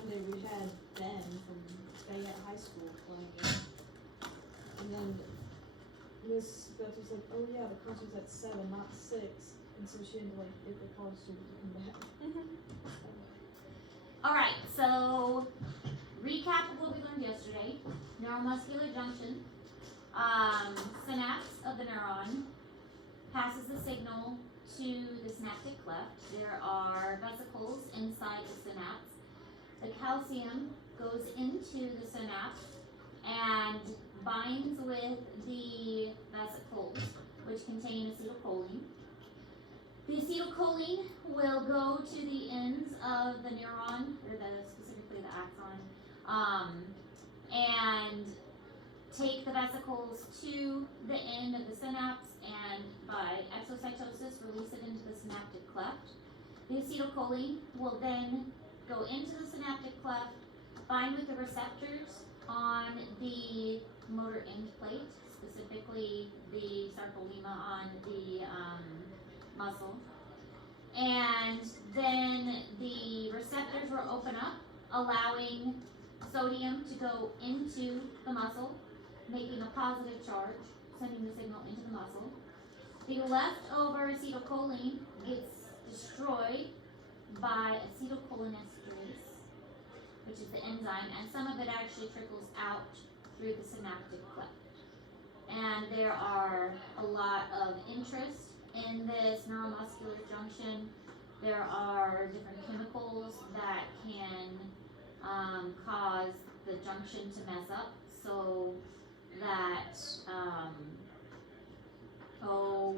one day we had Ben from Fayette High School playing, and then Miss Beth was like, "Oh yeah, the concert's at 7, not 6," and so she had to like get the college student to come back. All right, so recap of what we learned yesterday. Neuromuscular junction. Synapse of the neuron passes the signal to the synaptic cleft. There are vesicles inside the synapse. The calcium goes into the synapse and binds with the vesicles, which contain acetylcholine. The acetylcholine will go to the ends of the neuron, or specifically the axon, and take the vesicles to the end of the synapse, and by exocytosis release it into the synaptic cleft. The acetylcholine will then go into the synaptic cleft, bind with the receptors on the motor end plate, specifically the sarcolemma on the muscle. And then the receptors will open up, allowing sodium to go into the muscle, making a positive charge, sending the signal into the muscle. The leftover acetylcholine gets destroyed by acetylcholinesterase, which is the enzyme, and some of it actually trickles out through the synaptic cleft. And there are a lot of interest in this neuromuscular junction. There are different chemicals that can cause the junction to mess up, so that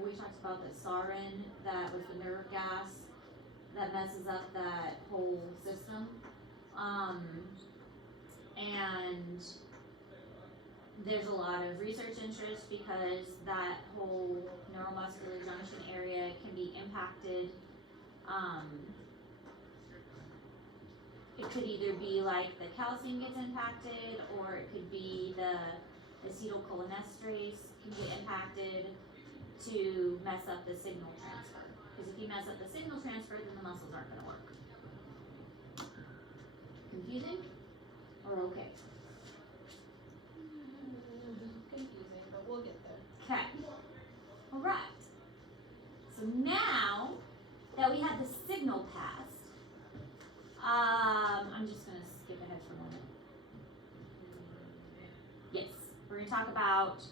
we talked about the sarin, that was the nerve gas that messes up that whole system, and there's a lot of research interest because that whole neuromuscular junction area can be impacted. It could either be like the calcium gets impacted, or it could be the acetylcholinesterase can get impacted to mess up the signal transfer. Because if you mess up the signal transfer, then the muscles aren't going to work. Confusing? Or okay? Confusing, but we'll get there. Okay. All right. So now that we have the signal passed, I'm just going to skip ahead for a moment. Yes, we're going to talk about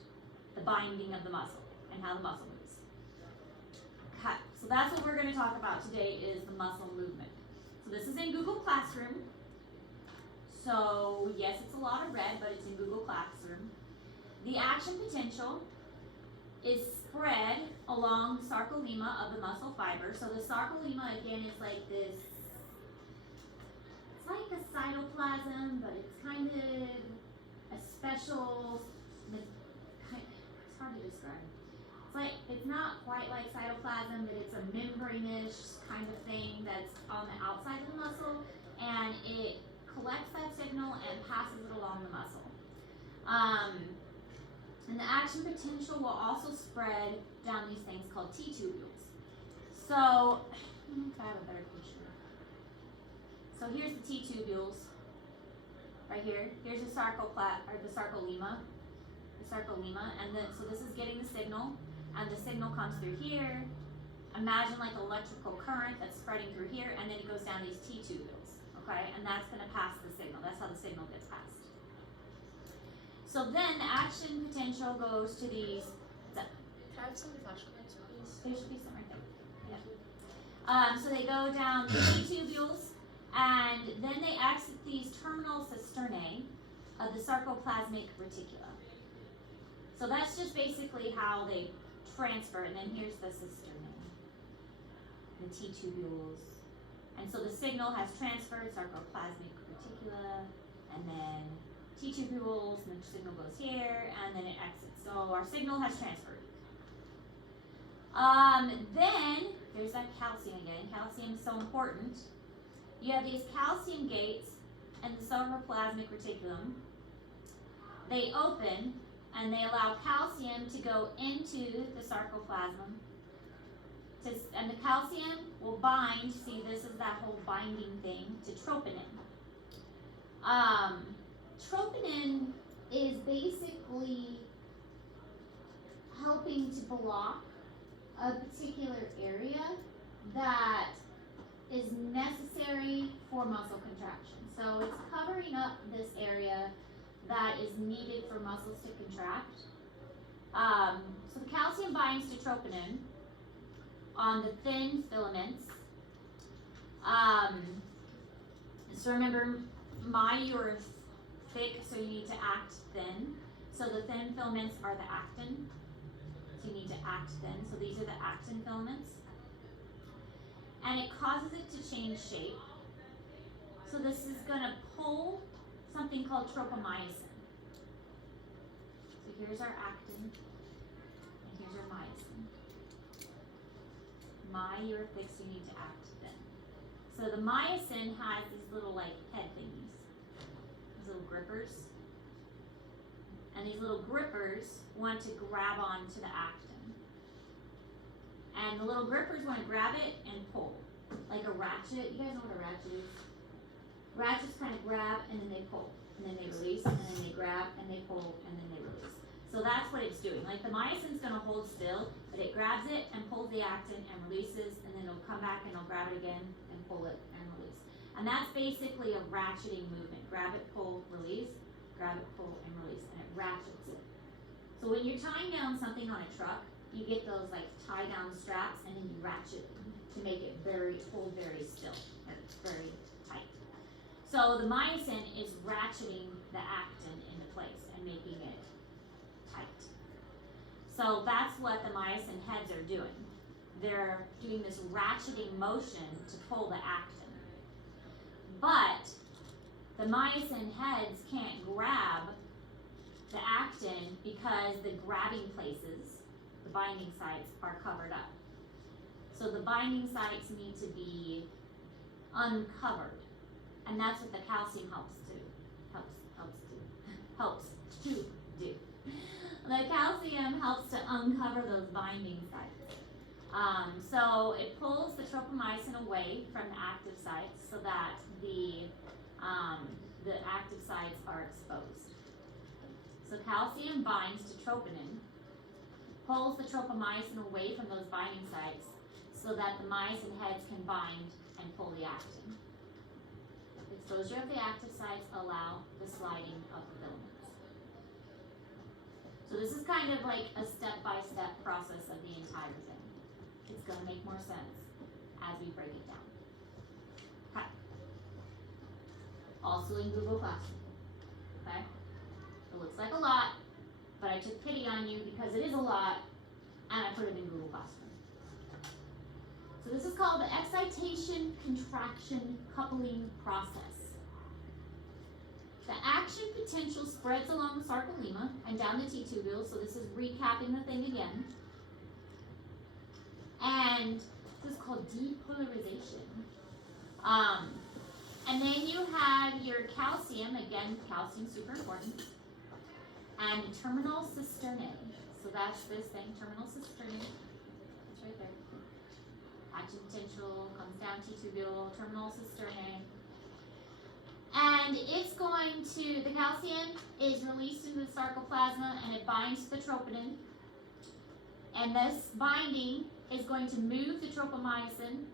the binding of the muscle and how the muscle moves. Okay, so that's what we're going to talk about today, is the muscle movement. So this is in Google Classroom. So yes, it's a lot of red, but it's in Google Classroom. The action potential is spread along the sarcolemma of the muscle fiber. So the sarcolemma, again, is like this, it's like a cytoplasm, but it's kind of a special, it's hard to describe. It's like, it's not quite like cytoplasm, but it's a membrane-ish kind of thing that's on the outside of the muscle, and it collects that signal and passes it along the muscle. And the action potential will also spread down these things called T-tubules. So, if I have a better picture. So here's the T-tubules, right here. Here's the sarcolemma, and then so this is getting the signal, and the signal comes through here. Imagine like electrical current that's spreading through here, and then it goes down these T-tubules, okay? And that's going to pass the signal. That's how the signal gets passed. So then the action potential goes to these. Can I have some flashlights, please? There should be some right there. Yeah. So they go down the T-tubules, and then they exit these terminal cisternae of the sarcoplasmic reticula. So that's just basically how they transfer, and then here's the cisternae, the T-tubules. And so the signal has transferred sarcoplasmic reticula, and then T-tubules, and the signal goes here, and then it exits. So our signal has transferred. Then there's that calcium again. Calcium is so important. You have these calcium gates and the sarcoplasmic reticulum. They open and they allow calcium to go into the sarcoplasm. And the calcium will bind, see this is that whole binding thing, to troponin. Troponin is basically helping to block a particular area that is necessary for muscle contraction. So it's covering up this area that is needed for muscles to contract. So the calcium binds to troponin on the thin filaments. So remember, you're thick, so you need to act thin. So the thin filaments are the actin. So you need to act thin. So these are the actin filaments. And it causes it to change shape. So this is going to pull something called tropomyosin. So here's our actin, and here's our myosin. You're thick, so you need to act thin. So the myosin has these little like head thingies, these little grippers. And these little grippers want to grab onto the actin. And the little grippers want to grab it and pull, like a ratchet. You guys know what a ratchet is? Ratchets kind of grab and then they pull, and then they release, and then they grab and they pull, and then they release. So that's what it's doing. Like the myosin's going to hold still, but it grabs it and pulls the actin and releases, and then it'll come back and it'll grab it again and pull it and release. And that's basically a ratcheting movement. Grab it, pull, release, grab it, pull, and release, and it ratchets it. So when you're tying down something on a truck, you get those like tie down straps, and then you ratchet to make it hold very still, and it's very tight. So the myosin is ratcheting the actin into place and making it tight. So that's what the myosin heads are doing. They're doing this ratcheting motion to pull the actin. But the myosin heads can't grab the actin because the grabbing places, the binding sites, are covered up. So the binding sites need to be uncovered. And that's what the calcium helps to do. The calcium helps to uncover those binding sites. So it pulls the tropomyosin away from the active sites so that the active sites are exposed. So calcium binds to troponin, pulls the tropomyosin away from those binding sites so that the myosin heads can bind and pull the actin. Exposure of the active sites allow the sliding of the filaments. So this is kind of like a step-by-step process of the entire thing. It's going to make more sense as we break it down. Okay. Also in Google Classroom. Okay? It looks like a lot, but I took pity on you because it is a lot, and I put it in Google Classroom. So this is called the excitation contraction coupling process. The action potential spreads along the sarcolemma and down the T-tubule, so this is recapping the thing again. And this is called depolarization. And then you have your calcium, again, calcium super important, and terminal cisternae. So that's this thing, terminal cisternae. It's right there. Action potential comes down T-tubule, terminal cisternae. And it's going to, the calcium is released into the sarcoplasma and it binds to the troponin. And this binding is going to move the tropomyosin.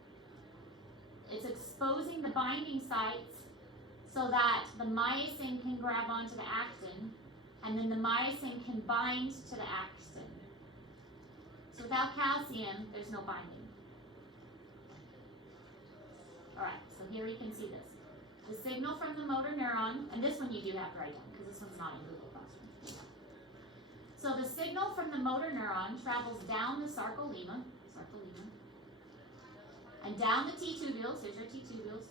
It's exposing the binding sites so that the myosin can grab onto the actin, and then the myosin can bind to the actin. So without calcium, there's no binding. Alright, so here we can see this. The signal from the motor neuron, and this one you do have to write down because this one's not in Google Classroom. So the signal from the motor neuron travels down the sarcolemma, and down the T-tubules. Here's your T-tubules.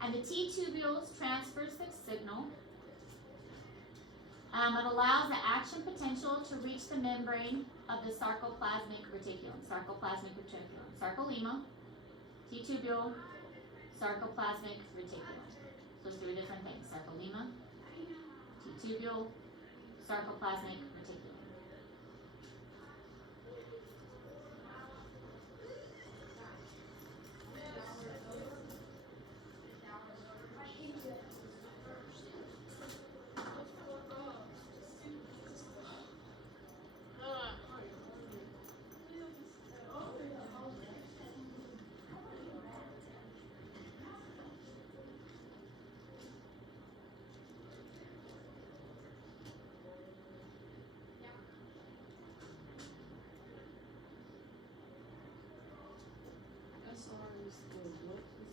And the T-tubules transfers the signal. It allows the action potential to reach the membrane of the sarcoplasmic reticulum. Sarcolemma, T-tubule, sarcoplasmic reticulum. So it's 3 different things. Sarcolemma, T-tubule, sarcoplasmic reticulum.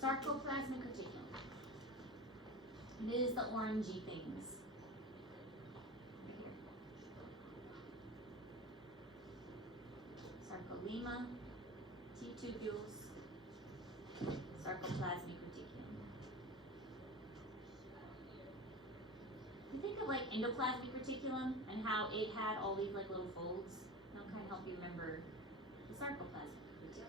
Sarcoplasmic reticulum. It is the orangey things. Sarcolemma, T-tubules, sarcoplasmic reticulum. You think of like endoplasmic reticulum and how it had all these like little folds. That'll kind of help you remember the sarcoplasmic reticulum.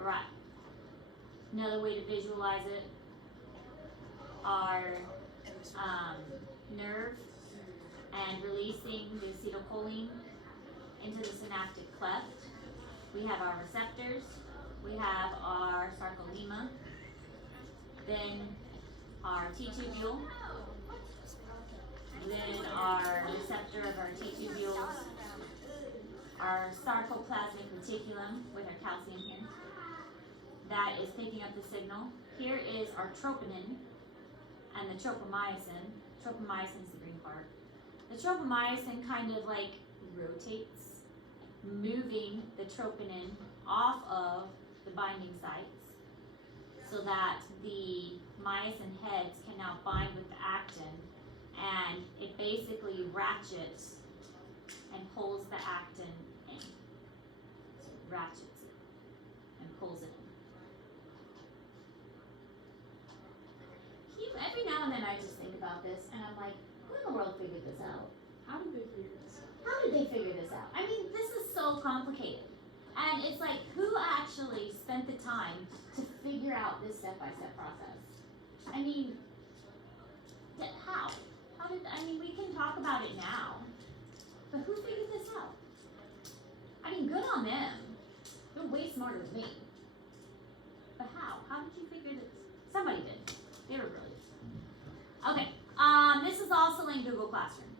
Alright. Another way to visualize it are nerve and releasing the acetylcholine into the synaptic cleft. We have our receptors, we have our sarcolemma, then our T-tubule, then our receptor of our T-tubules, our sarcoplasmic reticulum with our calcium here. That is picking up the signal. Here is our troponin and the tropomyosin. Tropomyosin is the green part. The tropomyosin kind of like rotates, moving the troponin off of the binding sites so that the myosin heads can now bind with the actin, and it basically ratchets and pulls the actin in. So it ratchets it and pulls it in. Every now and then I just think about this and I'm like, who in the world figured this out? How did they figure this out? How did they figure this out? I mean, this is so complicated. And it's like, who actually spent the time to figure out this step-by-step process? I mean, how? We can talk about it now, but who figured this out? I mean, good on them. They're way smarter than me. But how? How did you figure this? Somebody did. They were brilliant. Okay, this is also in Google Classroom.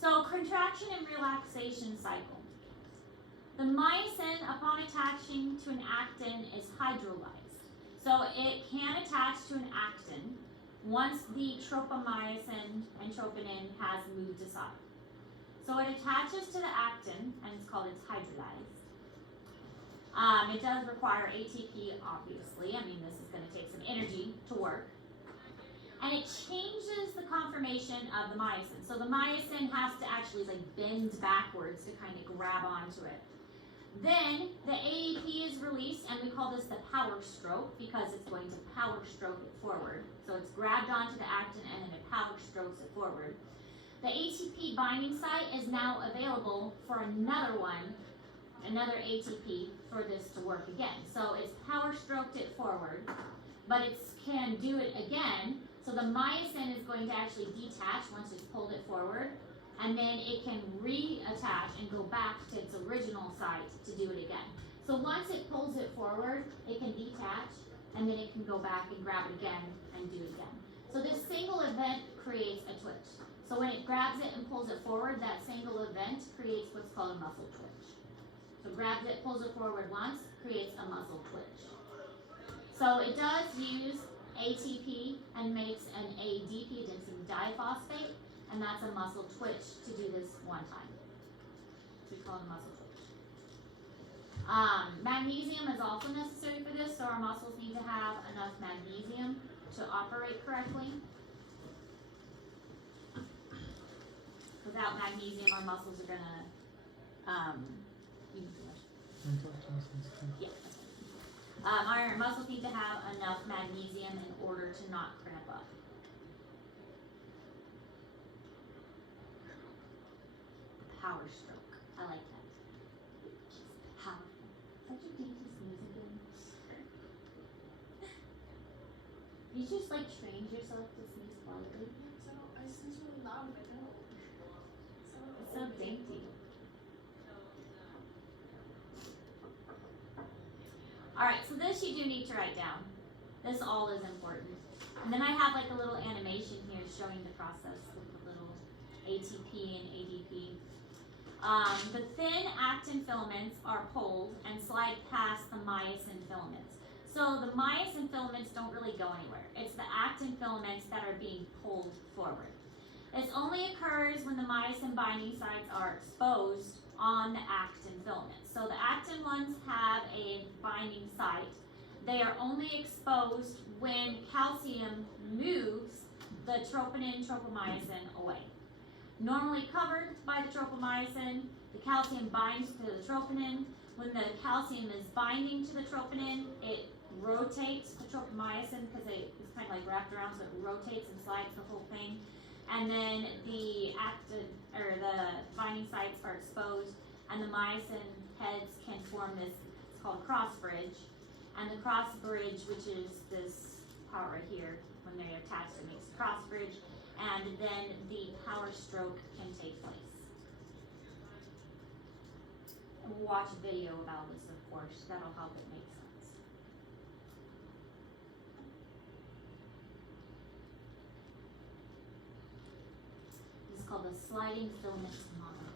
So, contraction and relaxation cycle. The myosin, upon attaching to an actin, is hydrolyzed. So, it can attach to an actin once the tropomyosin and troponin has moved aside. So, it attaches to the actin, and it's called it's hydrolyzed. It does require ATP, obviously. I mean, this is going to take some energy to work. And it changes the conformation of the myosin. So the myosin has to actually like bend backwards to kind of grab onto it. Then the AEP is released, and we call this the power stroke because it's going to power stroke it forward. So it's grabbed onto the actin and then it power strokes it forward. The ATP binding site is now available for another one, another ATP for this to work again. So it's power stroked it forward, but it can do it again. So the myosin is going to actually detach once it's pulled it forward, and then it can reattach and go back to its original site to do it again. So once it pulls it forward, it can detach, and then it can go back and grab it again and do it again. So this single event creates a twitch. So when it grabs it and pulls it forward, that single event creates what's called a muscle twitch. So grabs it, pulls it forward once, creates a muscle twitch. So it does use ATP and makes an ADP, adenosine diphosphate, and that's a muscle twitch to do this one time. So we call it a muscle twitch. Magnesium is also necessary for this, so our muscles need to have enough magnesium to operate correctly. Without magnesium, our muscles are gonna, yeah. Our muscles need to have enough magnesium in order to not cramp up. Power stroke. I like that. Powerful. Such a dainty sneeze again. You just like trained yourself to sneeze quietly. So I sneeze really loud in my throat. It's so dainty. Alright, so this you do need to write down. This all is important. And then I have like a little animation here showing the process with the little ATP and ADP. The thin actin filaments are pulled and slide past the myosin filaments. So the myosin filaments don't really go anywhere. It's the actin filaments that are being pulled forward. This only occurs when the myosin binding sites are exposed on the actin filaments. So the actin ones have a binding site. They are only exposed when calcium moves the troponin tropomyosin away. Normally covered by the tropomyosin, the calcium binds to the troponin. When the calcium is binding to the troponin, it rotates the tropomyosin because it's kind of like wrapped around, so it rotates and slides the whole thing. And then the actin or the binding sites are exposed, and the myosin heads can form this. It's called cross bridge, and the cross bridge, which is this part right here, when they're attached, it makes a cross bridge, and then the power stroke can take place. And we'll watch a video about this, of course. That'll help it make sense. This is called the sliding filament model,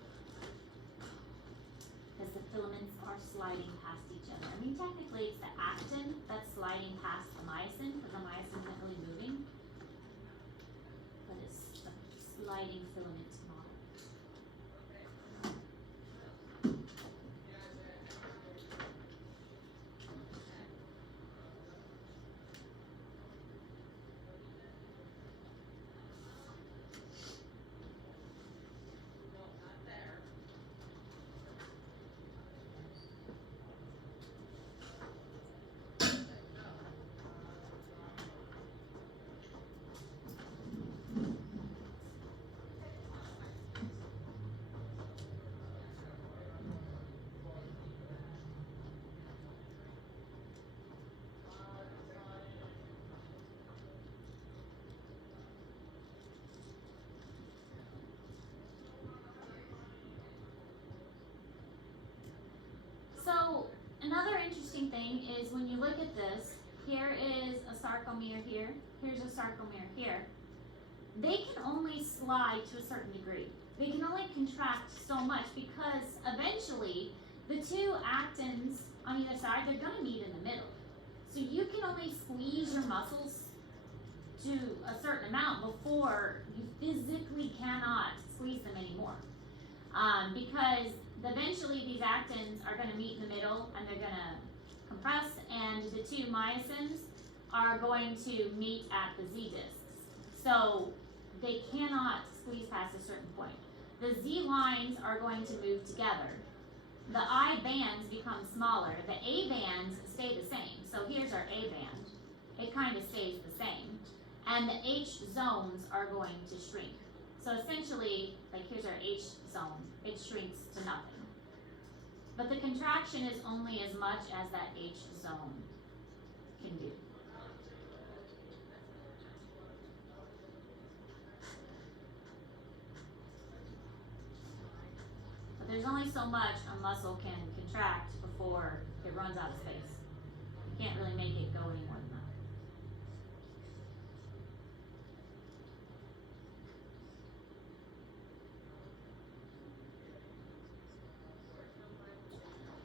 because the filaments are sliding past each other. I mean, technically it's the actin that's sliding past the myosin, because the myosin isn't really moving, but it's the sliding filament model. So another interesting thing is when you look at this, here is a sarcomere here, here's a sarcomere here. They can only slide to a certain degree. They can only contract so much because eventually the two actins on either side, they're gonna meet in the middle. So you can only squeeze your muscles to a certain amount before you physically cannot squeeze them anymore. Because eventually these actins are going to meet in the middle and they're going to compress, and the two myosins are going to meet at the Z discs. So they cannot squeeze past a certain point. The Z lines are going to move together. The I bands become smaller. The A bands stay the same. So here's our A band. It kind of stays the same. And the H zones are going to shrink. So essentially, like here's our H zone, it shrinks to nothing. But the contraction is only as much as that H zone can do. But there's only so much a muscle can contract before it runs out of space. You can't really make it go any more than that.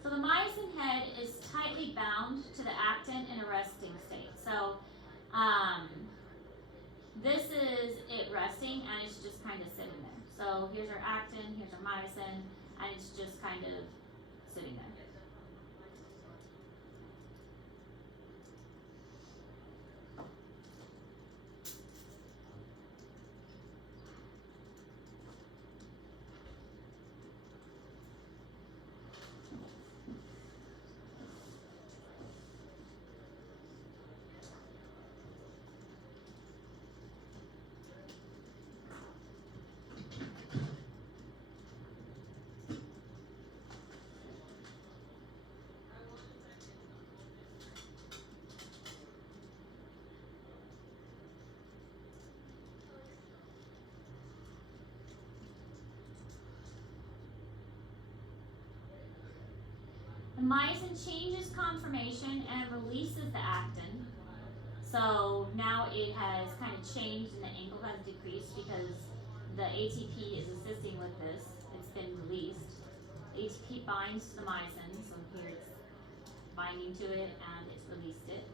So the myosin head is tightly bound to the actin in a resting state. So this is it resting, and it's just kind of sitting there. So here's our actin, here's our myosin, and it's just kind of sitting there. The myosin changes conformation and releases the actin. So now it has kind of changed and the angle has decreased because the ATP is assisting with this. It's been released. The ATP binds to the myosin, so here it's binding to it and it's released it.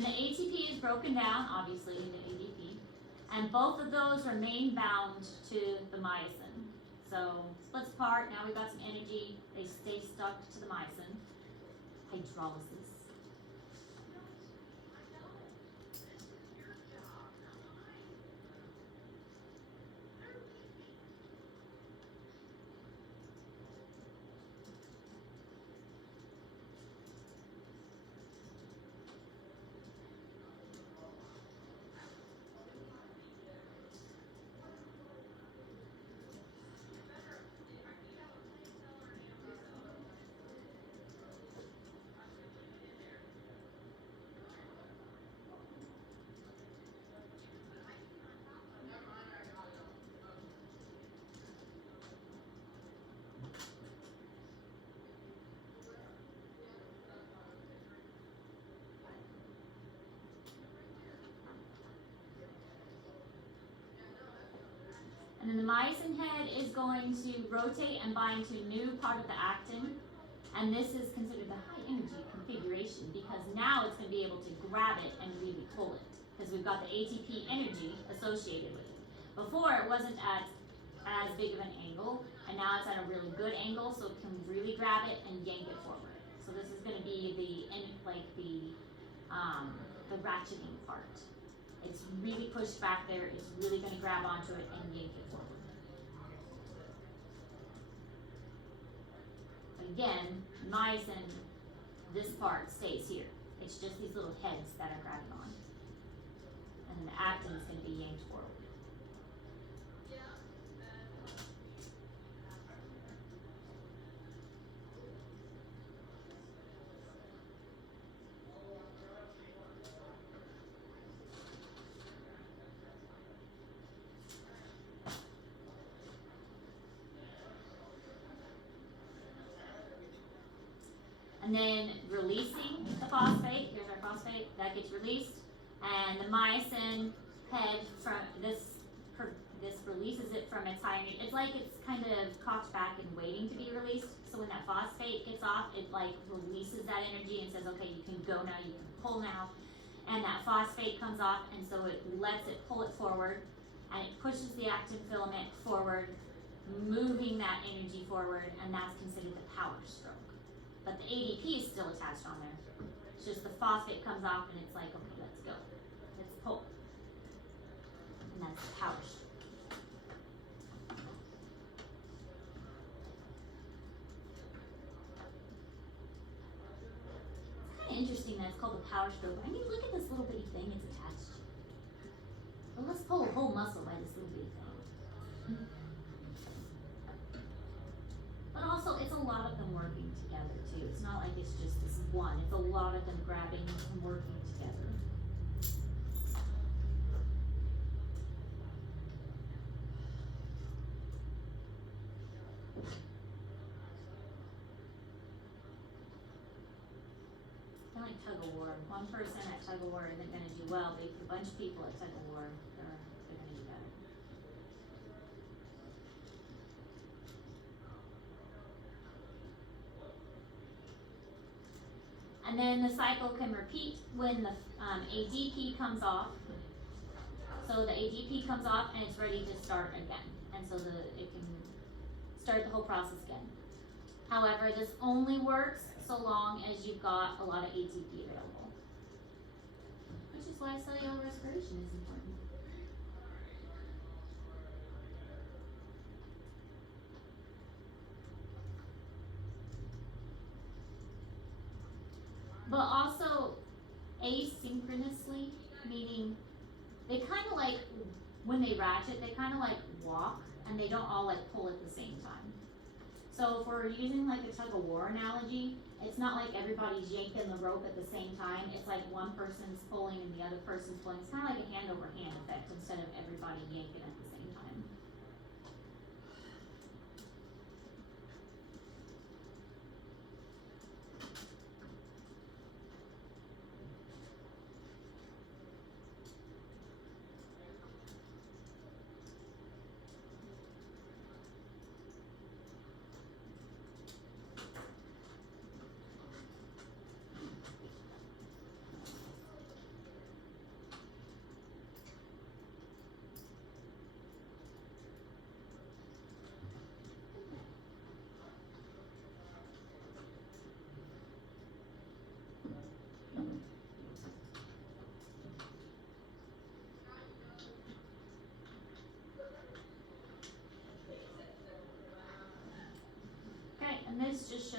then the ATP is broken down, obviously, into ADP. And both of those remain bound to the myosin. So splits apart, now we've got some energy, they stay stuck to the myosin. Hydrolysis. And then the myosin head is going to rotate and bind to a new part of the actin. And this is considered the high energy configuration because now it's going to be able to grab it and really pull it because we've got the ATP energy associated with it. Before it wasn't at as big of an angle, and now it's at a really good angle, so it can really grab it and yank it forward. So this is going to be the ratcheting part. It's really pushed back there. It's really going to grab onto it and yank it forward. Again, myosin, this part stays here. It's just these little heads that are grabbing on. And then the actin is going to be yanked forward. And then releasing the phosphate, here's our phosphate, that gets released. And the myosin head from this releases it from its high energy. It's like it's kind of cocked back and waiting to be released. So when that phosphate gets off, it like releases that energy and says, okay, you can go now, you can pull now. And that phosphate comes off, and so it lets it pull it forward, and it pushes the actin filament forward, moving that energy forward, and that's considered the power stroke. But the ADP is still attached on there. It's just the phosphate comes off and it's like, okay, let's go. Let's pull. And that's the power stroke. It's kind of interesting that it's called the power stroke. I mean, look at this little bitty thing it's attached to. But let's pull a whole muscle by this little bitty thing. But also, it's a lot of them working together too. It's not like it's just this one. It's a lot of them grabbing and working together. Kind of like tug of war. One person at tug of war isn't going to do well, but if a bunch of people at tug of war, they're going to do better. And then the cycle can repeat when the ADP comes off. So the ADP comes off and it's ready to start again. And so it can start the whole process again. However, this only works so long as you've got a lot of ATP available. Which is why cellular respiration is important. But also asynchronously, meaning they kind of like, when they ratchet, they kind of like walk and they don't all like pull at the same time. So if we're using like a tug of war analogy, it's not like everybody's yanking the rope at the same time. It's like one person's pulling and the other person's pulling. It's kind of like a hand over hand effect instead of everybody yanking at the same time.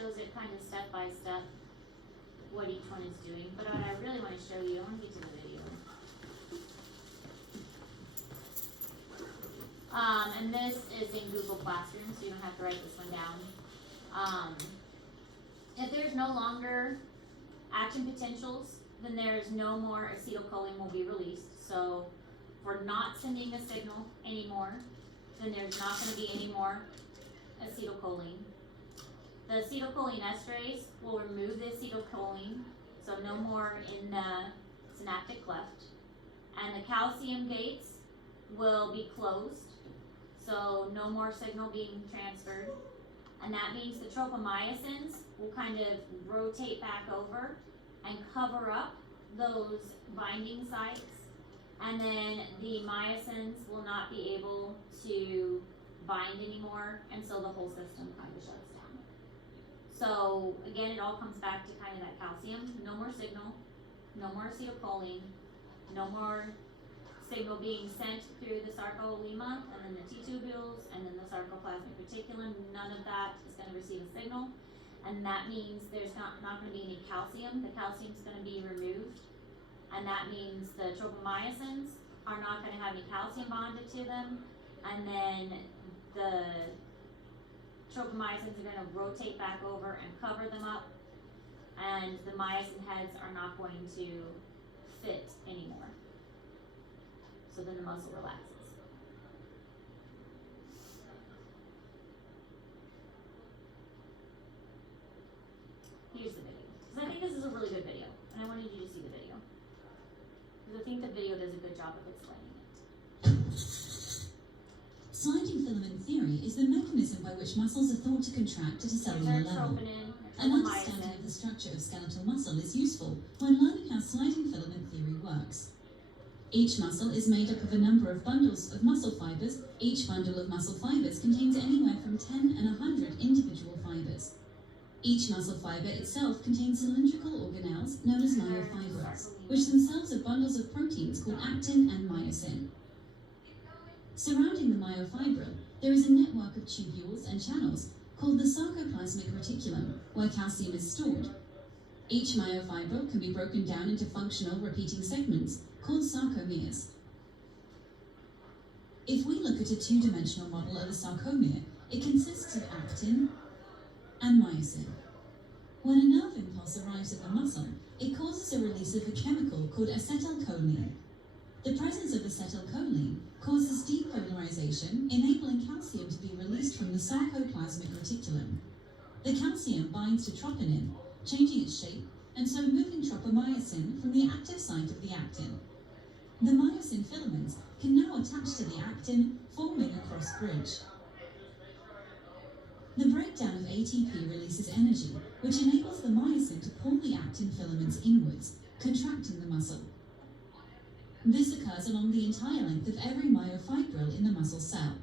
shows it kind of step by step what each one is doing. But what I really want to show you, I want to get to the video. And this is in Google Classroom, so you don't have to write this one down. If there's no longer action potentials, then there's no more acetylcholine will be released. So if we're not sending a signal anymore, then there's not going to be any more acetylcholine. The acetylcholine esterase will remove the acetylcholine, so no more in the synaptic cleft. And the calcium gates will be closed, so no more signal being transferred. And that means the tropomyosins will kind of rotate back over and cover up those binding sites. And then the myosins will not be able to bind anymore, and so the whole system kind of shuts down. So again, it all comes back to kind of that calcium. No more signal, no more acetylcholine, no more signal being sent through the sarcolemma and then the T-tubules and then the sarcoplasmic reticulum. None of that is going to receive a signal, and that means there's not going to be any calcium. The calcium is going to be removed, and that means the tropomyosins are not going to have any calcium bonded to them, and then the tropomyosins are going to rotate back over and cover them up, and the myosin heads are not going to fit anymore. So then the muscle relaxes. Here's the video. Because I think this is a really good video, and I wanted you to see the video. Because I think the video does a good job of explaining it. Sliding filament theory is the mechanism by which muscles are thought to contract at a cellular level. An understanding of the structure of skeletal muscle is useful when learning how sliding filament theory works. Each muscle is made up of a number of bundles of muscle fibers. Each bundle of muscle fibers contains anywhere from 10 and 100 individual fibers. Each muscle fiber itself contains cylindrical organelles known as myofibrils, which themselves are bundles of proteins called actin and myosin. Surrounding the myofibril, there is a network of tubules and channels called the sarcoplasmic reticulum, where calcium is stored. Each myofibril can be broken down into functional repeating segments called sarcomeres. If we look at a two-dimensional model of a sarcomere, it consists of actin and myosin. When a nerve impulse arrives at the muscle, it causes a release of a chemical called acetylcholine. The presence of acetylcholine causes depolarization, enabling calcium to be released from the sarcoplasmic reticulum. The calcium binds to troponin, changing its shape, and so moving tropomyosin from the active site of the actin. The myosin filaments can now attach to the actin, forming a cross bridge. The breakdown of ATP releases energy, which enables the myosin to pull the actin filaments inwards, contracting the muscle. This occurs along the entire length of every myofibril in the muscle cell.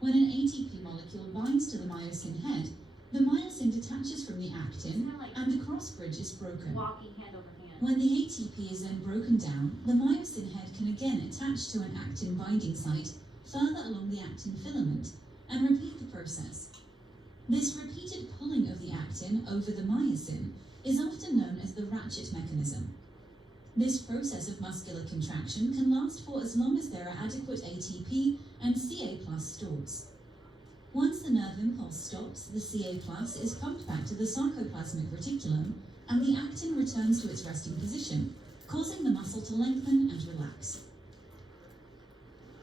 When an ATP molecule binds to the myosin head, the myosin detaches from the actin and the cross bridge is broken. Walking hand over hand. When the ATP is then broken down, the myosin head can again attach to an actin binding site further along the actin filament and repeat the process. This repeated pulling of the actin over the myosin is often known as the ratchet mechanism. This process of muscular contraction can last for as long as there are adequate ATP and Ca+ stores. Once the nerve impulse stops, the Ca+ is pumped back to the sarcoplasmic reticulum, and the actin returns to its resting position, causing the muscle to lengthen and relax.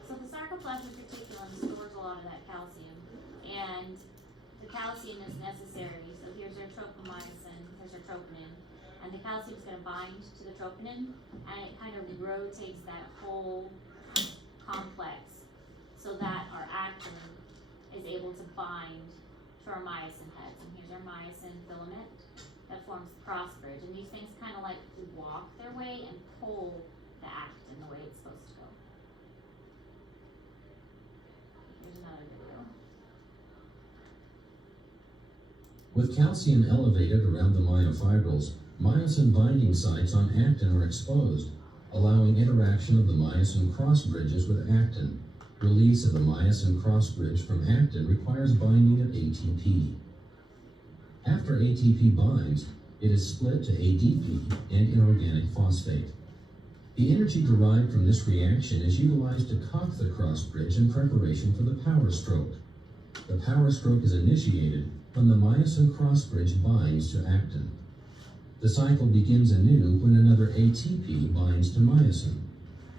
So the sarcoplasmic reticulum stores a lot of that calcium, and the calcium is necessary. So here's our tropomyosin, here's our troponin, and the calcium is going to bind to the troponin, and it kind of rotates that whole complex so that our actin is able to bind to our myosin heads. And here's our myosin filament that forms the cross bridge. And these things kind of like walk their way and pull the actin the way it's supposed to go. Here's another video. With calcium elevated around the myofibrils, myosin binding sites on actin are exposed, allowing interaction of the myosin cross bridges with actin. Release of the myosin cross bridge from actin requires binding of ATP. After ATP binds, it is split to ADP and inorganic phosphate. The energy derived from this reaction is utilized to cock the cross bridge in preparation for the power stroke. The power stroke is initiated when the myosin cross bridge binds to actin. The cycle begins anew when another ATP binds to myosin.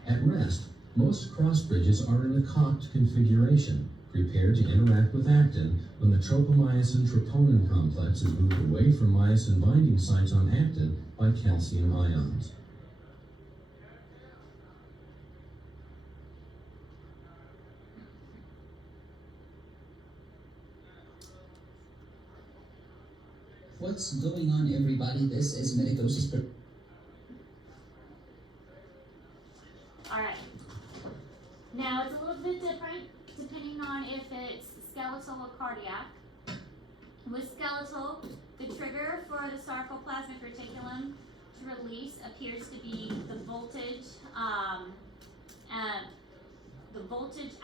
At rest, most cross bridges are in the cocked configuration, prepared to interact with actin when the tropomyosin-troponin complex is moved away from myosin binding sites on actin by calcium ions. What's going on, everybody? This is Medicosis. Alright. Now it's a little bit different depending on if it's skeletal or cardiac. With skeletal, the trigger for the sarcoplasmic reticulum to release appears to be the voltage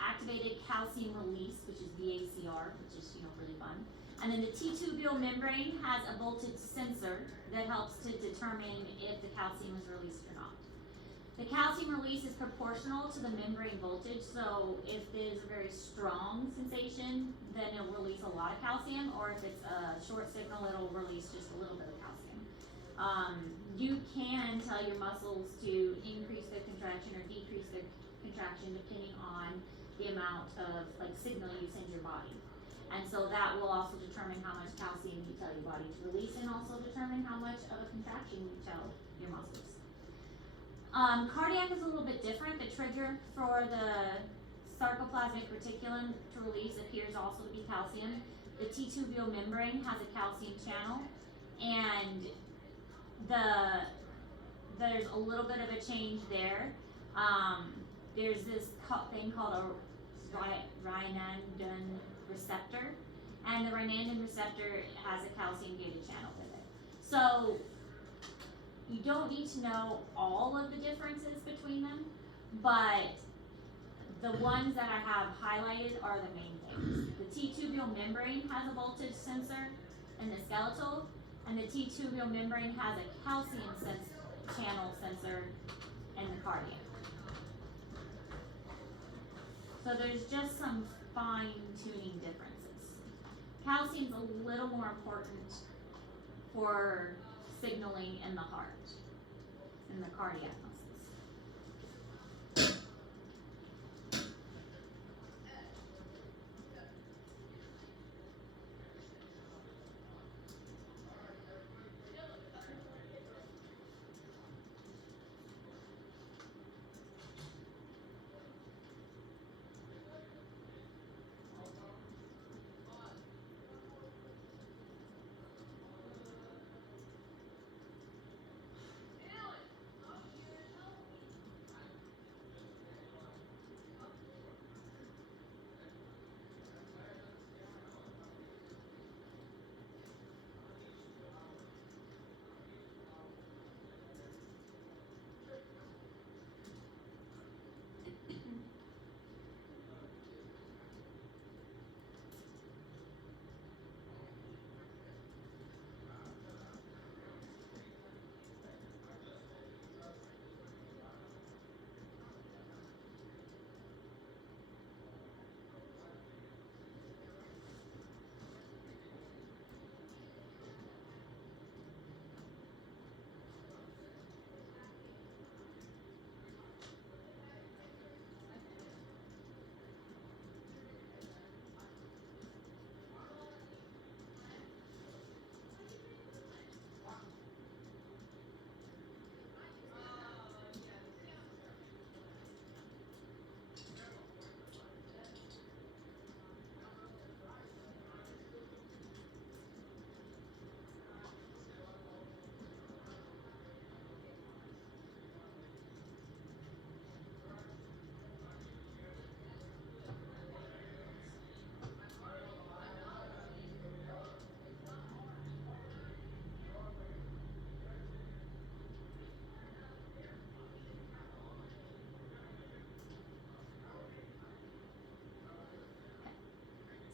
activated calcium release, which is VACR, which is really fun. And then the T-tubule membrane has a voltage sensor that helps to determine if the calcium is released or not. The calcium release is proportional to the membrane voltage, so if there's a very strong sensation, then it'll release a lot of calcium, or if it's a short signal, it'll release just a little bit of calcium. You can tell your muscles to increase their contraction or decrease their contraction depending on the amount of signal you send your body. And so that will also determine how much calcium you tell your body to release, and also determine how much of a contraction you tell your muscles. Cardiac is a little bit different. The trigger for the sarcoplasmic reticulum to release appears also to be calcium. The T-tubule membrane has a calcium channel, and there's a little bit of a change there. There's this thing called a Ryanandin receptor, and the Ryanandin receptor has a calcium gated channel with it. So you don't need to know all of the differences between them, but the ones that I have highlighted are the main things. The T-tubule membrane has a voltage sensor in the skeletal, and the T-tubule membrane has a calcium channel sensor in the cardiac. So there's just some fine-tuning differences. Calcium's a little more important for signaling in the heart, in the cardiac muscles.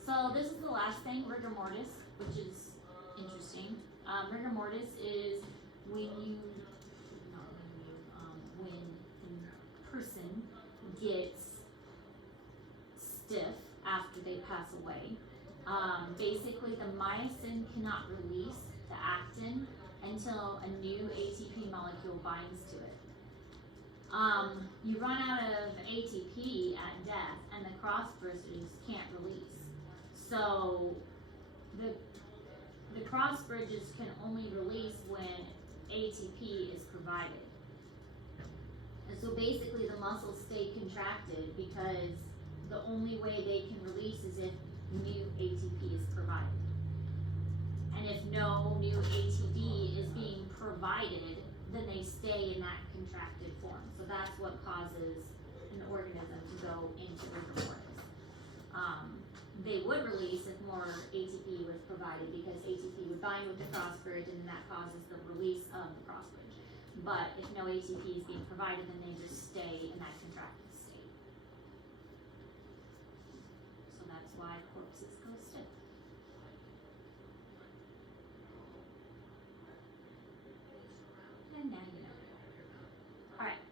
So this is the last thing, rigor mortis, which is interesting. Rigor mortis is when a person gets stiff after they pass away. Basically, the myosin cannot release the actin until a new ATP molecule binds to it. You run out of ATP at death, and the cross bridges can't release. So the cross bridges can only release when ATP is provided. And so basically, the muscles stay contracted because the only way they can release is if new ATP is provided. And if no new ATP is being provided, then they stay in that contracted form. So that's what causes an organism to go into rigor mortis. They would release if more ATP was provided because ATP would bind with the cross bridge and that causes the release of the cross bridge. But if no ATP is being provided, then they just stay in that contracted state. So that's why corpses go stiff. And now you know. Alright.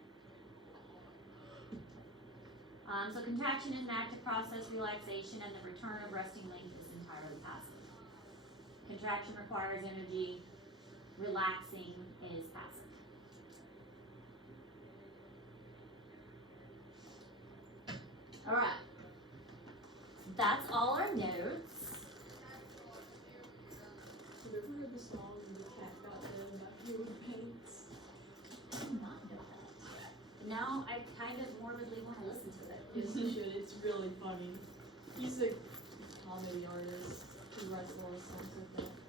So contraction is an active process, relaxation, and the return of resting length is entirely passive. Contraction requires energy, relaxing is passive. Alright. That's all our notes. Have you ever heard the song The Cat Got Dead about Hero Paints? I did not know that. Now I kind of morbidly want to listen to it. Yes, you should. It's really funny. He's a comedy artist. He writes a lot of songs like that.